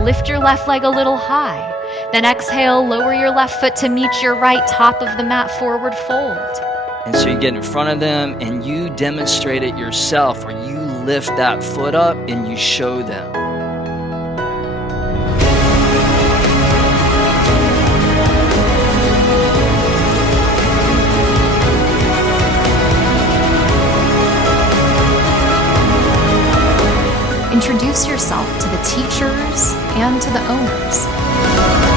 Inhale, lift your left leg a little high. Then exhale, lower your left foot to meet your right, top of the mat, forward fold. And so you get in front of them and you demonstrate it yourself, where you lift that foot up and you show them. Introduce yourself to the teachers and to the owners.